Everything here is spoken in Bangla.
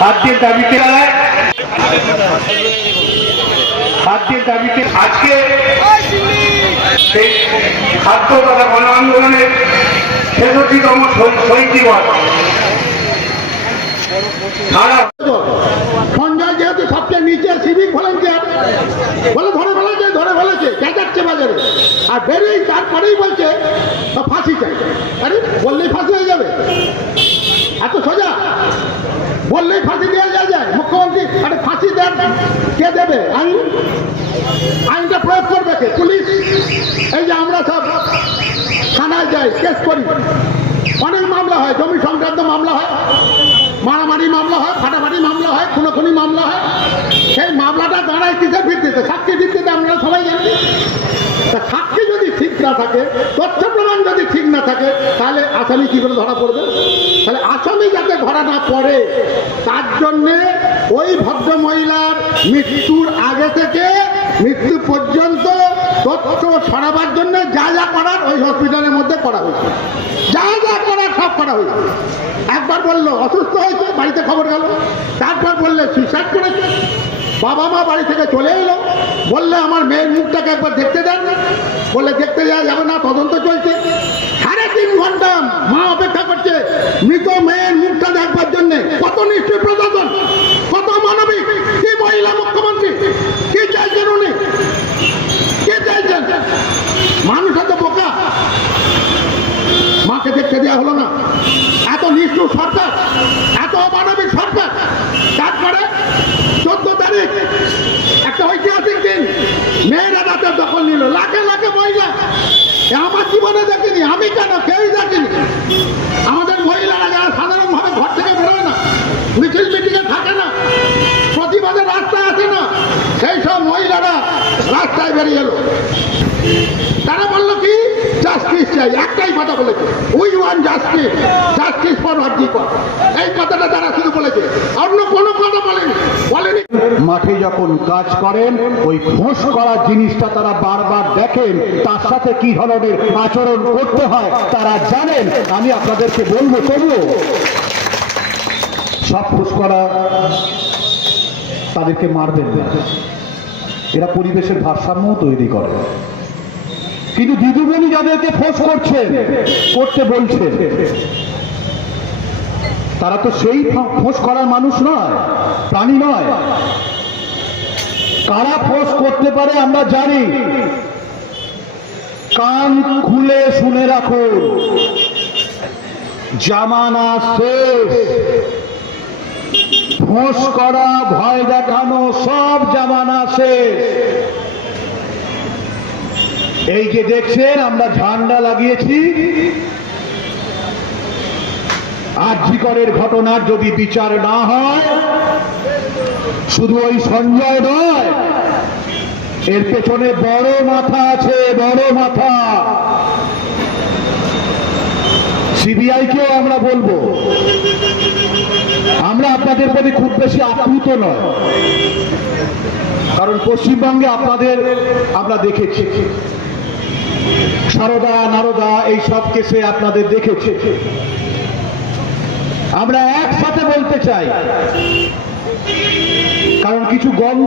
খাদ্যের দাবিতে আজকে সেই খাদ্য তথা গণ আন্দোলনের ৬৬তম শহীদ দিবস। সঞ্জয় যেহেতু সবচেয়ে নিচে সিভিক ভলেন্টিয়ার বলে ধরে ফেলেছে চেঁচাচ্ছে বাজারে, আর বেরিয়েই তারপরেই বলছে ফাঁসি চাই। আরে বললেই ফাঁসি হয়ে যাবে? এত সোজা? বললেই ফাঁসি দেওয়া যায়? মুখ্যমন্ত্রী আরে ফাঁসি দেন কে দেবে? আইনটা প্রয়োগ করবে কে? পুলিশ। এই যে আমরা সব থানায় যাই, কেস করি, অনেক মামলা হয়, জমি সংক্রান্ত মামলা হয়, মারামারি মামলা হয়, ফাটাফাটি মামলা হয়, খুনোখুনি মামলা হয়। সেই মামলাটা দাঁড়ায় কিসের ভিত্তিতে? সাক্ষী ভিত্তিতে। আমরা সবাই জানি। তা সাক্ষী যদি ঠিক না থাকে, তথ্য প্রমাণ যদি ঠিক না থাকে, তাহলে আসামি কি করে ধরা পড়বে? তাহলে আসামি যাতে ধরা না পড়ে তার জন্যে ওই ভদ্র মহিলার মৃত্যুর আগে থেকে মৃত্যু পর্যন্ত তথ্য ছড়াবার জন্য যা যা করার ওই হসপিটালের মধ্যে করা হয়েছে। যা যা করার সব করা হয়েছে। একবার বললো অসুস্থ হয়েছে, বাড়িতে খবর গেল। তারপর বললে সুইসাইড করেছে। বাবা মা বাড়ি থেকে চলে এলো, বললে আমার মেয়ের মুখটাকে একবার দেখতে দেন। বললে দেখতে যাওয়া যাবে না, তদন্ত চলছে। 3.5 ঘন্টা মা অপেক্ষা করছে মৃত মেয়ের মুখটা দেখবার জন্য। কত নিষ্ঠুর প্রশাসন, কত মানবিক! কি মহিলা মুখ্যমন্ত্রী, কি চাইছেন উনি? কি চাইছেন? মানুষ এত বোকা, মাকে দেখতে দেওয়া হলো না। এত নিষ্ঠুর সরকার, এত অমানবিক সরকার। তারপরে 14 তারিখ একটা ঐতিহাসিক দিন, মেয়েরা রাতের দখল নিল। লাখে লাখে মহিলা, আমার জীবনে দেখিনি, আমি কেন, কেউই দেখিনি। আমাদের মহিলারা যারা সাধারণভাবে ঘর থেকে বেরোয় না, মিছিল মিটিংয়ে থাকে না, প্রতিবাদের রাস্তায় আসে না, সেই সব মহিলারা রাস্তায় বেরিয়ে এলো। তারা বললো কি, জাস্টিস চাই। একটাই কথা বলেছে, we want justice, justice for RG Kar. এই কথাটা তারা শুধু বলেছে, অন্য কোনো কথা বলেনি। মাঠে যখন কাজ করেন ওই ফোঁস করার জিনিসটা তারা বারবার দেখেন, তার সাথে কি ধরনের আচরণ করতে হয় তারা জানেন। আমি আপনাদেরকে বলবো, তবুও সব ফোঁস করা তাদেরকে মারবেন না। এরা পরিবেশের ভারসাম্য তৈরি করে। কিন্তু দিদিমণি যাদেরকে ফোঁস করছেন, করতে বলছেন, তারা তো সেই ফোঁস করার মানুষ নয়, প্রাণী নয়। কারা ফোঁস করতে পারে আমরা জানি। কান খুলে শুনে রাখুন, জামানা শেষ। ফোঁস করা, ভয় দেখানো, সব জামানা শেষ। এই যে দেখছেন আমরা ঝান্ডা লাগিয়েছি, আরজিকরের ঘটনার যদি বিচার না হয়, শুধু ওই সঞ্জয় নয়, এর পেছনে বড় মাথা আছে, বড় মাথা। সিবিআইকেও আমরা বলবো, আমরা আপনাদের প্রতি খুব বেশি আপ্লুত নয়, কারণ পশ্চিমবঙ্গে আপনাদের আমরা দেখেছি, সারদা নারদা এই সব কেসে আপনাদের দেখেছি। আমরা একসাথে বলতে চাই, কারণ কিছু গন্ধ